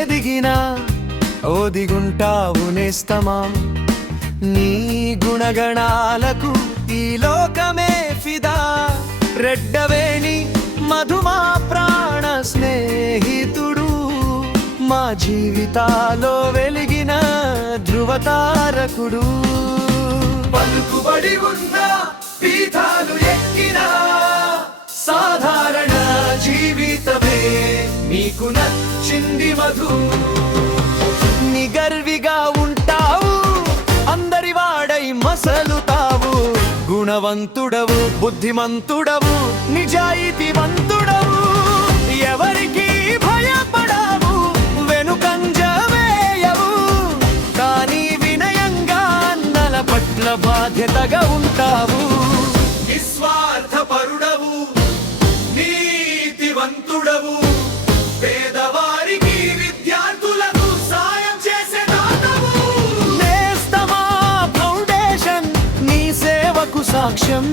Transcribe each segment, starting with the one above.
ఎదిగినా ఓదిగుంటావు నేస్తమా. నీ గుణగణాలకు ఈ లోకమే ఫిదా. రెడ్డవేణి మధుమా ప్రాణ స్నేహితుడు, మా జీవితాలో వెలిగిన ధృవతారకుడు. పలుకుబడి ఉన్న పీఠాలు ఎక్కిన సాధారణ జీవితమే నీకు నచ్చింది మధు. నిగర్విగా ఉంటావు, అందరి వాడై మసలుతావు. గుణవంతుడవు, బుద్ధిమంతుడవు, నిజాయితీవంతుడవు. ఎవరికి భయపడవు, వెనుకంజ వేయవు. కానీ వినయంగా అన్నల పట్ల బాధ్యతగా ఉంటావు. నిస్వార్థపరుడవు, నీతివంతుడవు, పేదవారికి విద్యార్థులకు సాయం చేసే దాతవు. నేస్తమా ఫౌండేషన్ నీ సేవకు సాక్ష్యం.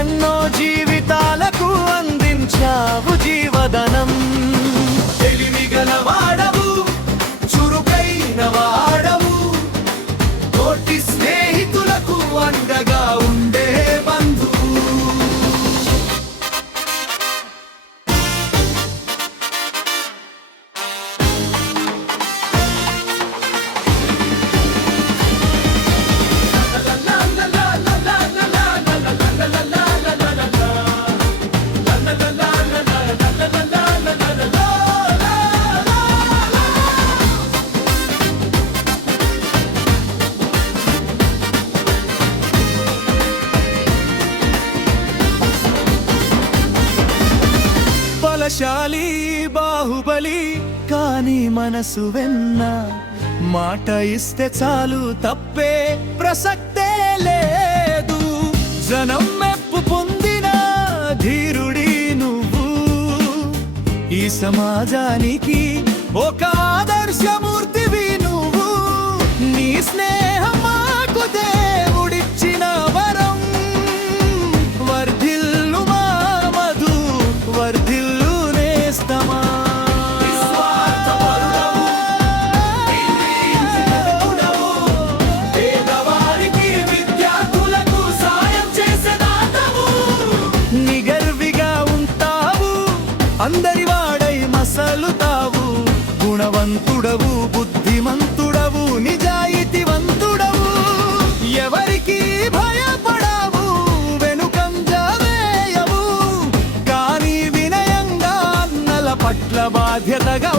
ఎన్నో జీవితాలకు అందించావు జీవదనం. తెలివిగల వాడవు, చురుకైన వాడవు, తోటి స్నేహితులకు అండగా ఉండే బంధువు. బలశాలి బాహుబలి కాని మనసు వెన్న. మాట ఇస్తే చాలు తప్పే ప్రసక్తే లేదు. జనం మెప్పు పొందిన ధీరుడి నువ్వు. ఈ సమాజానికి ఒక ఆదర్శమూర్తివి నువ్వు. నీ స్నేహం మాకు దేవుడిచ్చిన వరం. వర్ధిల్లు మా మధు, వర్ధిల్లు నేస్తమా. నిగర్విగా ఉంటావు, అందరి వాడై మసలుతావు. గుణవంతుడవు, బుద్ధిమంతుడవు, నిజాయితీవంతుడవు. ఎవరికి భయపడవు, వెనుకంజ వేయవు. కానీ వినయంగా అన్నల పట్ల బాధ్యతగా